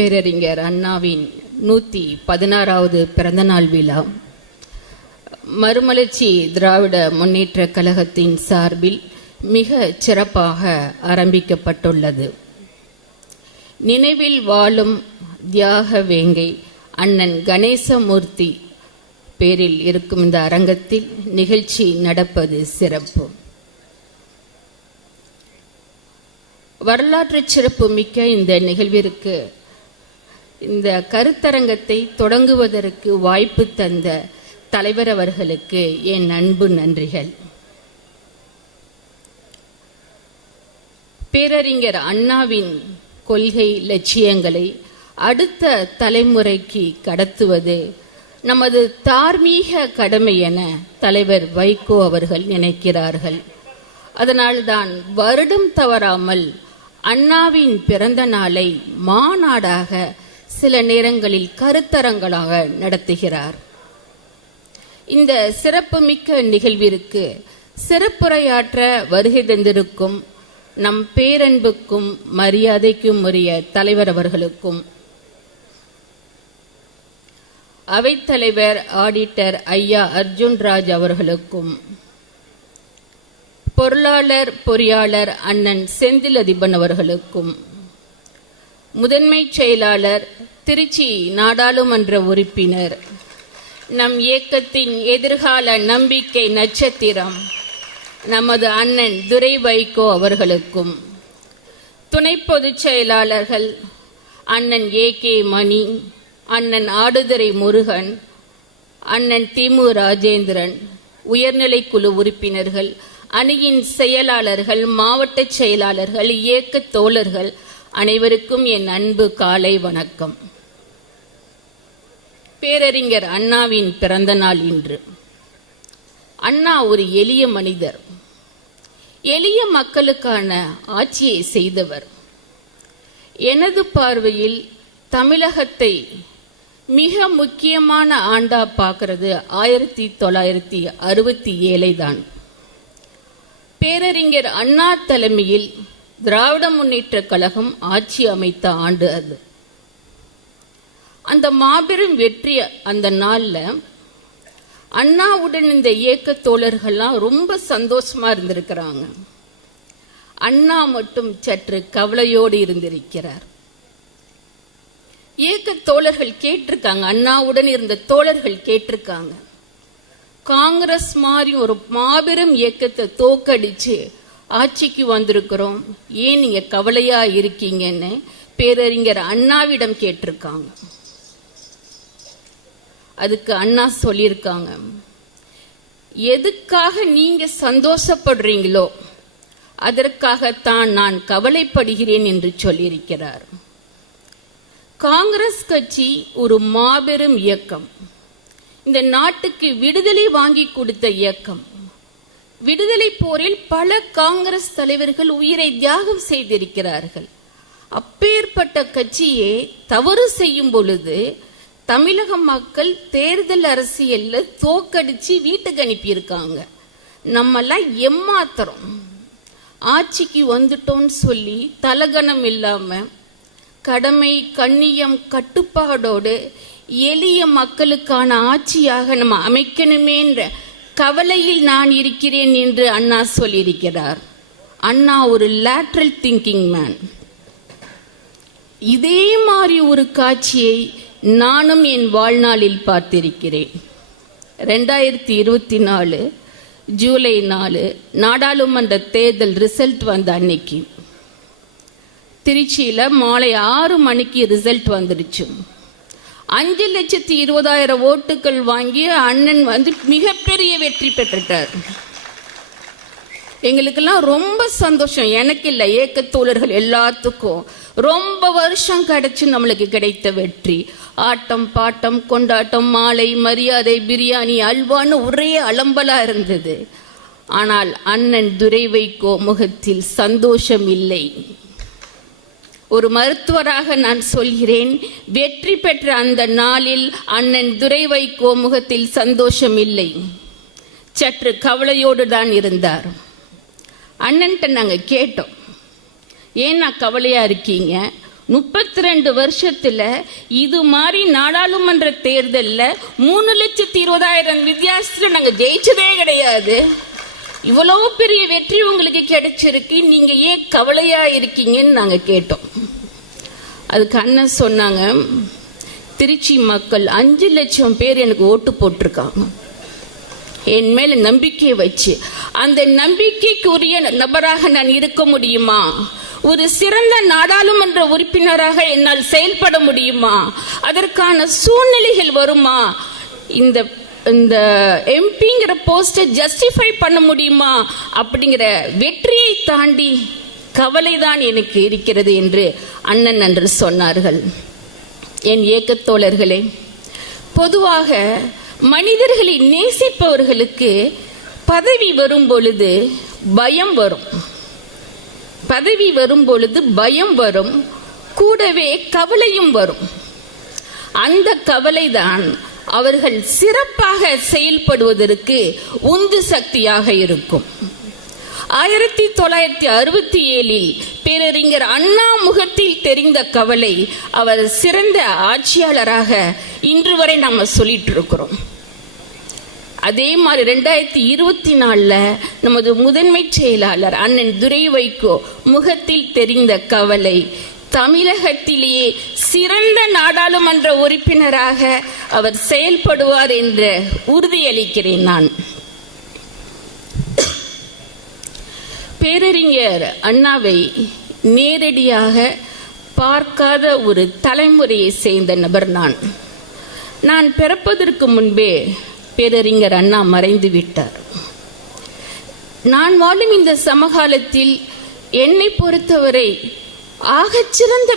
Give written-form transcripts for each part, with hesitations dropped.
பேரறிஞர் அண்ணாவின் 116வது பிறந்தநாள் விழா மறுமலர்ச்சி திராவிட முன்னேற்ற கழகத்தின் சார்பில் மிக சிறப்பாக ஆரம்பிக்கப்பட்டுள்ளது. நினைவில் வாழும் தியாக வேங்கை அண்ணன் கணேசமூர்த்தி பேரில் இருக்கும் இந்த அரங்கத்தில் நிகழ்ச்சி நடப்பது சிறப்பு. வரலாற்று சிறப்பு மிக்க இந்த நிகழ்விற்கு இந்த கருத்தரங்கத்தை தொடங்குவதற்கு வாய்ப்பு தந்த தலைவர் அவர்களுக்கு என் அன்பு நன்றிகள். பேரறிஞர் அண்ணாவின் கொள்கை லட்சியங்களை அடுத்த தலைமுறைக்கு கடத்துவது நமது தார்மீக கடமை என தலைவர் வைகோ அவர்கள் நினைக்கிறார்கள். அதனால்தான் வருடம் தவறாமல் அண்ணாவின் பிறந்த நாளை மாநாடாக சில நேரங்களில் கருத்தரங்களாக நடத்துகிறார். இந்த சிறப்புமிக்க நிகழ்விற்கு சிறப்புரையாற்ற வருகை தந்திருக்கும் நம் பேரன்புக்கும் மரியாதைக்கும் உரிய தலைவர் அவர்களுக்கும், அவைத்தலைவர் ஆடிட்டர் ஐயா அர்ஜுன்ராஜ் அவர்களுக்கும், பொருளாளர் பொறியாளர் அண்ணன் செந்தில் அதிபன் அவர்களுக்கும், முதன்மை செயலாளர் திருச்சி நாடாளுமன்ற உறுப்பினர் நம் இயக்கத்தின் எதிர்கால நம்பிக்கை நட்சத்திரம் நமது அண்ணன் துரை வைகோ அவர்களுக்கும், துணை பொதுச் செயலாளர்கள் அண்ணன் AK மணி, அண்ணன் ஆடுதுறை முருகன், அண்ணன் திமு ராஜேந்திரன், உயர்நிலைக்குழு உறுப்பினர்கள், அணியின் செயலாளர்கள், மாவட்ட செயலாளர்கள், இயக்க தோழர்கள் அனைவருக்கும் என் அன்பு காலை வணக்கம். பேரறிஞர் அண்ணாவின் பிறந்த நாள் இன்று. அண்ணா ஒரு எளிய மனிதர், எளிய மக்களுக்கான ஆட்சியை செய்தவர். எனது பார்வையில் தமிழகத்தை மிக முக்கியமான ஆண்டா பார்க்கிறது 1967 தான். பேரறிஞர் அண்ணா தலைமையில் திராவிட முன்னேற்ற கழகம் ஆட்சி அமைத்த ஆண்டு அது. அந்த மாபெரும் வெற்றி அந்த நாளில் அண்ணாவுடன் இந்த இயக்க தோழர்கள்லாம் ரொம்ப சந்தோஷமா இருந்திருக்கிறாங்க. அண்ணா மட்டும் சற்று கவலையோடு இருந்திருக்கிறார். இயக்க தோழர்கள் கேட்டிருக்காங்க, அண்ணாவுடன் இருந்த தோழர்கள் கேட்டிருக்காங்க, காங்கிரஸ் மாதிரி ஒரு மாபெரும் இயக்கத்தை தோக்கடிச்சு ஆட்சிக்கு வந்திருக்கிறோம், ஏன் நீங்க கவலையா இருக்கீங்கன்னு பேரறிஞர் அண்ணாவிடம் கேட்டிருக்காங்க. அதுக்கு அண்ணா சொல்லியிருக்காங்க, எதுக்காக நீங்க சந்தோஷப்படுறீங்களோ அதற்காகத்தான் நான் கவலைப்படுகிறேன் என்று சொல்லியிருக்கிறார். காங்கிரஸ் கட்சி ஒரு மாபெரும் இயக்கம், இந்த நாட்டுக்கு விடுதலை வாங்கி கொடுத்த இயக்கம். விடுதலை போரில் பல காங்கிரஸ் தலைவர்கள் உயிரை தியாகம் செய்திருக்கிறார்கள். அப்பேற்பட்ட கட்சியே தவறு செய்யும் பொழுது தமிழக மக்கள் தேர்தல் அரசியல்ல தோக்கடிச்சு வீட்டுக்கு அனுப்பியிருக்காங்க. நம்மெல்லாம் ஏமாத்திரம் ஆட்சிக்கு வந்துட்டோம்னு சொல்லி தலகணம் இல்லாம கடமை கண்ணியம் கட்டுப்பாடோடு எளிய மக்களுக்கான ஆட்சியாக நம்ம அமைக்கணுமேன்ற கவலையில் நான் இருக்கிறேன் என்று அண்ணா சொல்லியிருக்கிறார். அண்ணா ஒரு லேட்ரல் திங்கிங் மேன். இதே மாதிரி ஒரு காட்சியை நானும் என் வாழ்நாளில் பார்த்திருக்கிறேன். 2024 ஜூலை 4 நாடாளுமன்ற தேர்தல் ரிசல்ட் வந்த அன்னைக்கு திருச்சியில மாலை 6 மணிக்கு ரிசல்ட் வந்துருச்சு. 5,20,000 ஓட்டுகள் வாங்கி அண்ணன் மிகப்பெரிய வெற்றி பெற்றுட்டார். எங்களுக்கெல்லாம் ரொம்ப சந்தோஷம். எனக்கு இல்லை, இயக்க தோழர்கள் எல்லாத்துக்கும் ரொம்ப வருஷம் கிடைச்சு நம்மளுக்கு கிடைத்த வெற்றி. ஆட்டம் பாட்டம் கொண்டாட்டம், மாலை மரியாதை, பிரியாணி, அல்வான்னு ஒரே அலம்பலா இருந்தது. ஆனால் அண்ணன் துரை வைகோ முகத்தில் சந்தோஷம் இல்லை. ஒரு மருத்துவராக நான் சொல்கிறேன், வெற்றி பெற்ற அந்த நாளில் அண்ணன் துரை வைகோ முகத்தில் சந்தோஷம் இல்லை, சற்று கவலையோடு தான் இருந்தார். அண்ணன்ட்ட நாங்கள் கேட்டோம், ஏன்னா கவலையா இருக்கீங்க, 32 வருஷத்துல இது மாதிரி நாடாளுமன்ற தேர்தல்ல 3,20,000 வித்தியாசத்துல நாங்க ஜெயிச்சதே கிடையாது. இவ்வளவு பெரிய வெற்றி உங்களுக்கு கிடைச்சிருக்கு, நீங்க ஏன் கவலையா இருக்கீங்கன்னு நாங்க கேட்டோம். அதுக்கு அண்ணன் சொன்னாங்க, திருச்சி மக்கள் 5 லட்சம் பேர் எனக்கு ஓட்டு போட்டிருக்காங்க. என் மேல நம்பிக்கை வச்சு அந்த நம்பிக்கைக்குரிய நபராக நான் இருக்க முடியுமா? ஒரு சிறந்த நாடாளுமன்ற உறுப்பினராக என்னால் செயல்பட முடியுமா? அதற்கான சூழ்நிலைகள் வருமா? இந்த எம்பிங்கிற போஸ்டை ஜஸ்டிஃபை பண்ண முடியுமா? அப்படிங்கிற வெற்றியை தாண்டி கவலைதான் எனக்கு இருக்கிறது என்று அண்ணன் அன்று சொன்னார்கள். என் இயக்கத்தோழர்களே, பொதுவாக மனிதர்களை நேசிப்பவர்களுக்கு பதவி வரும் பொழுது பயம் வரும். பதவி வரும் பொழுது பயம் வரும், கூடவே கவலையும் வரும். அந்த கவலைதான் அவர்கள் சிறப்பாக செயல்படுவதற்கு உந்து சக்தியாக இருக்கும். 1967 பேரறிஞர் அண்ணா முகத்தில் தெரிந்த கவலை அவர் சிறந்த ஆட்சியாளராக இன்று வரை நாம சொல்லிட்டு இருக்கிறோம். அதே மாதிரி 2024 நமது முதன்மை செயலாளர் அண்ணன் துரை வைகோ முகத்தில் தெரிந்த கவலை தமிழகத்திலேயே சிறந்த நாடாளுமன்ற உறுப்பினராக அவர் செயல்படுவார் என்று உறுதியளிக்கிறேன். நான் பேரறிஞர் அண்ணாவை நேரடியாக பார்க்காத ஒரு தலைமுறையை சேர்ந்த நபர் நான் பிறப்பதற்கு முன்பே பேரறிஞர் அண்ணா மறைந்து விட்டார். நான் வாழும் இந்த சமகாலத்தில் என்னை பொறுத்தவரை ஆகச்சிறந்த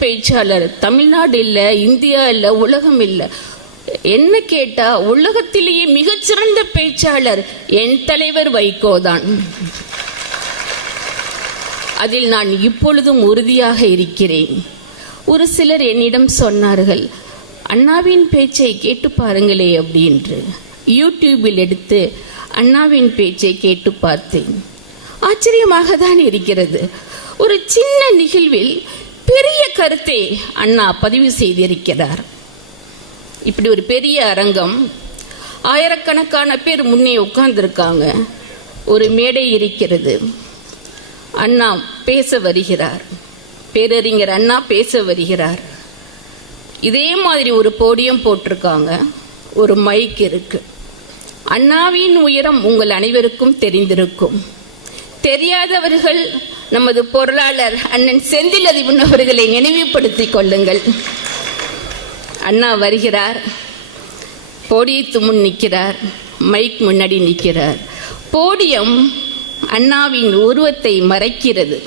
பேச்சாளர் தமிழ்நாடு இல்லை, இந்தியா இல்லை, உலகம் இல்லை. என்ன கேட்டா உலகத்திலேயே மிகச்சிறந்த பேச்சாளர் என் தலைவர் வைகோ தான். அதில் நான் இப்பொழுதும் உறுதியாக இருக்கிறேன். ஒரு சிலர் என்னிடம் சொன்னார்கள், அண்ணாவின் பேச்சை கேட்டு பாருங்களே அப்படின்று. யூடியூபில் எடுத்து அண்ணாவின் பேச்சை கேட்டு பார்த்தேன். ஆச்சரியமாக தான் இருக்கிறது. ஒரு சின்ன நிகழ்வில் பெரிய கருத்தை அண்ணா பதிவு செய்திருக்கிறார். இப்படி ஒரு பெரிய அரங்கம், ஆயிரக்கணக்கான பேர் முன்னே உட்கார்ந்துருக்காங்க, ஒரு மேடை இருக்கிறது. அண்ணா பேச வருகிறார், பேரறிஞர் அண்ணா பேச வருகிறார். இதே மாதிரி ஒரு போடியம் போட்டிருக்காங்க, ஒரு மைக் இருக்கு. அண்ணாவின் உயரம் உங்கள் அனைவருக்கும் தெரிந்திருக்கும். தெரியாதவர்கள் நமது பொருளாளர் அண்ணன் செந்தில் அதிபன் அவர்களை நினைவுபடுத்திக் கொள்ளுங்கள். அண்ணா வருகிறார், போடியத்து முன் நிற்கிறார், மைக் முன்னாடி நிற்கிறார். போடியம் அண்ணாவின் உருவத்தை மறைக்கிறது,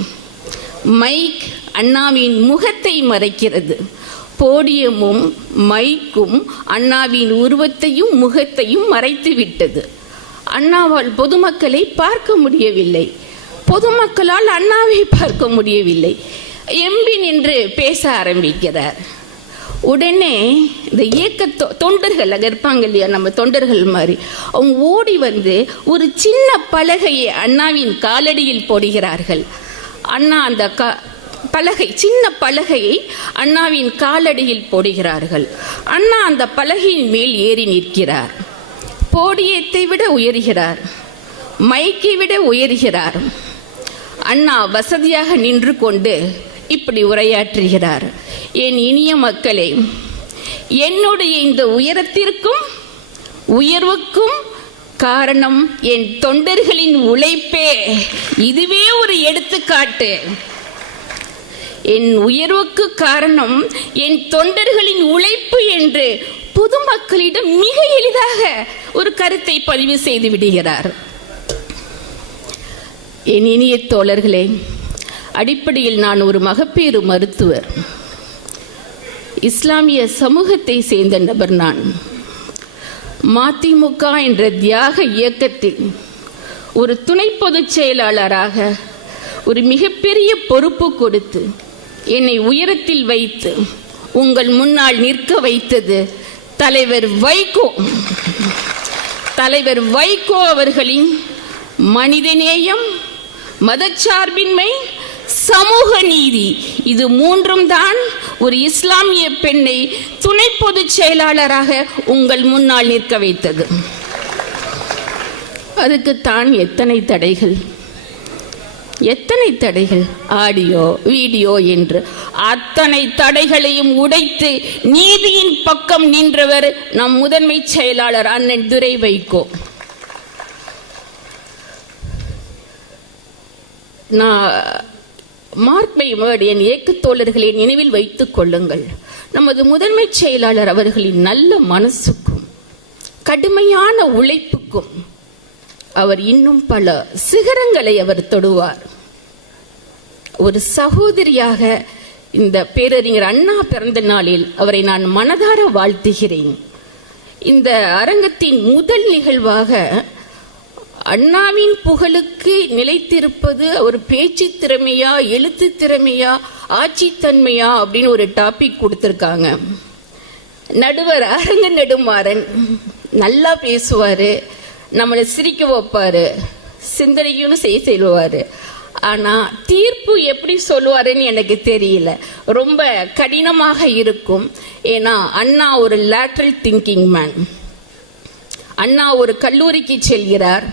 மைக் அண்ணாவின் முகத்தை மறைக்கிறது. போடியமும் மைக்கும் அண்ணாவின் உருவத்தையும் முகத்தையும் மறைத்து விட்டது. அண்ணாவால் பொதுமக்களை பார்க்க முடியவில்லை, பொதுமக்களால் அண்ணாவை பார்க்க முடியவில்லை. எம்பி நின்று பேச ஆரம்பிக்கிறார். உடனே இந்த இயக்க தொண்டர்கள் அங்கே இருப்பாங்க இல்லையா, நம்ம தொண்டர்கள் மாதிரி, அவங்க ஓடி வந்து ஒரு சின்ன பலகையை அண்ணாவின் காலடியில் போடுகிறார்கள். அண்ணா அந்த சின்ன பலகையை அண்ணாவின் காலடியில் போடுகிறார்கள். அண்ணா அந்த பலகையின் மேல் ஏறி நிற்கிறார். போடியத்தை விட உயர்கிறார், மைக்கை விட உயர்கிறார். அண்ணா வசதியாக நின்று கொண்டு இப்படி உரையாற்றுகிறார். என் இனிய மக்களே, என்னுடைய இந்த உயர்வுக்கும் காரணம் என் தொண்டர்களின் உழைப்பே. இதுவே ஒரு எடுத்துக்காட்டு. என் உயர்வுக்கு காரணம் என் தொண்டர்களின் உழைப்பு என்று பொதுமக்களிடம் மிக எளிதாக ஒரு கருத்தை பதிவு செய்து விடுகிறார். என் இனிய தோழர்களே, அடிப்படையில் நான் ஒரு மகப்பேறு மருத்துவர், இஸ்லாமிய சமூகத்தை சேர்ந்த நபர். நான் மதிமுக என்ற தியாக இயக்கத்தில் ஒரு துணை பொதுச் செயலாளராக ஒரு மிகப்பெரிய பொறுப்பு கொடுத்து என்னை உயரத்தில் வைத்து உங்கள் முன்னால் நிற்க வைத்தது தலைவர் வைகோ அவர்களின் மனிதநேயம், மதச்சார்பின்மை, சமூக நீதி, இது மூன்றும் தான் ஒரு இஸ்லாமிய பெண்ணை துணை பொதுச் செயலாளராக உங்கள் முன்னால் நிற்க வைத்தது. அதுக்குத்தான் எத்தனை தடைகள், எத்தனை தடைகள், ஆடியோ வீடியோ என்று அத்தனை தடைகளையும் உடைத்து நீதியின் பக்கம் நின்றவர் நம் முதன்மை செயலாளர் அண்ணன் துரை வைகோ. நான் மார்க் மை வேர்ட், என் இயக்க தோழர்களை நினைவில் வைத்துக் கொள்ளுங்கள். நமது முதன்மை செயலாளர் அவர்களின் நல்ல மனசுக்கும் கடுமையான உழைப்புக்கும் அவர் இன்னும் பல சிகரங்களை அவர் தொடுவார். ஒரு சகோதரியாக இந்த பேரறிஞர் அண்ணா பிறந்த நாளில் அவரை நான் மனதார வாழ்த்துகிறேன். இந்த அரங்கத்தின் முதல் நிகழ்வாக அண்ணாவின் புகழுக்கு நிலைத்திருப்பது அவர் பேச்சு திறமையா, எழுத்து திறமையா, ஆட்சி தன்மையா அப்படின்னு ஒரு டாபிக் கொடுத்துருக்காங்க. நடுவர் அரங்க நெடுமாறன் நல்லா பேசுவாரு, நம்மளை சிரிக்க வைப்பாரு, சிந்தனையும் செய்ய சொல்லுவாரு. ஆனா தீர்ப்பு எப்படி சொல்லுவாருன்னு எனக்கு தெரியல, ரொம்ப கடினமாக இருக்கும். ஏன்னா அண்ணா ஒரு லேட்ரல் திங்கிங் மேன். அண்ணா ஒரு கல்லூரிக்கு செல்கிறார்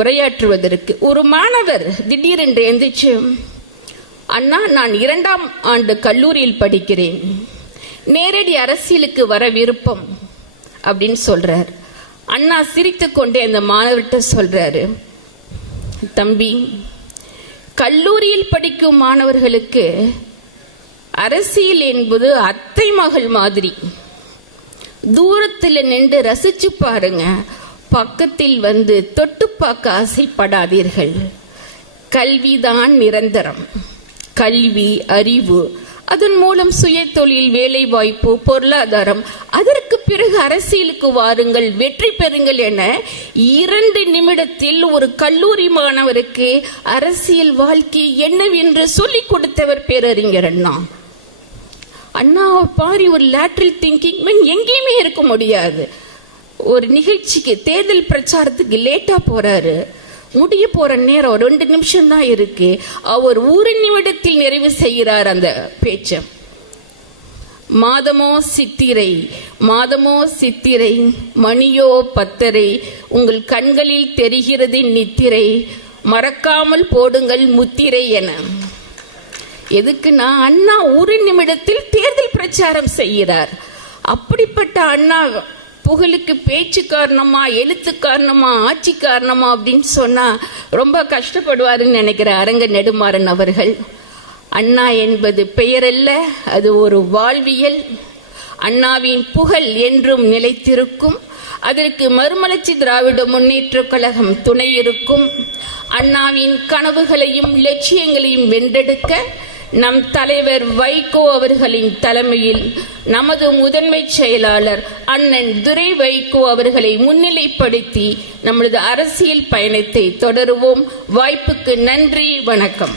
உரையாற்றுவதற்கு. ஒரு மாணவர் திடீரென்று எந்திரிச்சு, அண்ணா நான் 2ஆம் ஆண்டு கல்லூரியில் படிக்கிறேன், நேரடி அரசியலுக்கு வர விருப்பம் அப்படின்னு சொல்றார். அண்ணா சிரித்து கொண்டே அந்த மாணவர்கிட்ட சொல்றாரு, தம்பி, கல்லூரியில் படிக்கும் மாணவர்களுக்கு அரசியல் என்பது அத்தை மகள் மாதிரி, தூரத்தில் நின்று ரசிச்சு பாருங்க, பக்கத்தில் வந்து தொட்டு பார்க்க ஆசைப்படாதீர்கள். கல்விதான் நிரந்தரம். கல்வி, அறிவு, அதன் மூலம் சுய தொழில், வேலை வாய்ப்பு, பொருளாதாரம், அதற்கு பிறகு அரசியலுக்கு வாருங்கள், வெற்றி பெறுங்கள் என 2 நிமிடத்தில் ஒரு கல்லூரி மாணவருக்கு அரசியல் வாழ்க்கை என்னவென்று சொல்லிக் கொடுத்தவர் பேரறிஞர் அண்ணா. அண்ணா பாரி ஒரு லேட்ரல் திங்கிங் மேன் எங்கேயுமே இருக்க முடியாது. ஒரு நிகழ்ச்சிக்கு தேர்தல் பிரச்சாரத்துக்கு லேட்டா போறாரு, முடிய போற நேரம் 2 நிமிஷம் தான் இருக்கு, அவர் 1 நிமிடத்தில் நிறைவு செய்கிறார் அந்த பேச்ச. மாதமோ சித்திரை, மாதமோ சித்திரை, மணியோ 10:30, உங்கள் கண்களில் தெரிகிறது நித்திரை, மறக்காமல் போடுங்கள் முத்திரை என. எதுக்குன்னா அண்ணா 1 நிமிடத்தில் தேர்தல் பிரச்சாரம் செய்கிறார். அப்படிப்பட்ட அண்ணா புகழுக்கு பேச்சு காரணமா, எழுத்து காரணமா, ஆட்சி காரணமா அப்படின்னு சொன்னா ரொம்ப கஷ்டப்படுவாருன்னு நினைக்கிற அரங்க நெடுமாறன் அவர்கள். அண்ணா என்பது பெயரல்ல, அது ஒரு வாழ்வியல். அண்ணாவின் புகழ் என்றும் நிலைத்திருக்கும். அதற்கு மறுமலர்ச்சி திராவிட முன்னேற்ற கழகம் துணை இருக்கும். அண்ணாவின் கனவுகளையும் லட்சியங்களையும் வென்றெடுக்க நம் தலைவர் வைகோ அவர்களின் தலைமையில் நமது முதன்மை செயலாளர் அண்ணன் துரை வைகோ அவர்களை முன்னிலைப்படுத்தி நமது அரசியல் பயணத்தை தொடருவோம். வாய்ப்புக்கு நன்றி, வணக்கம்.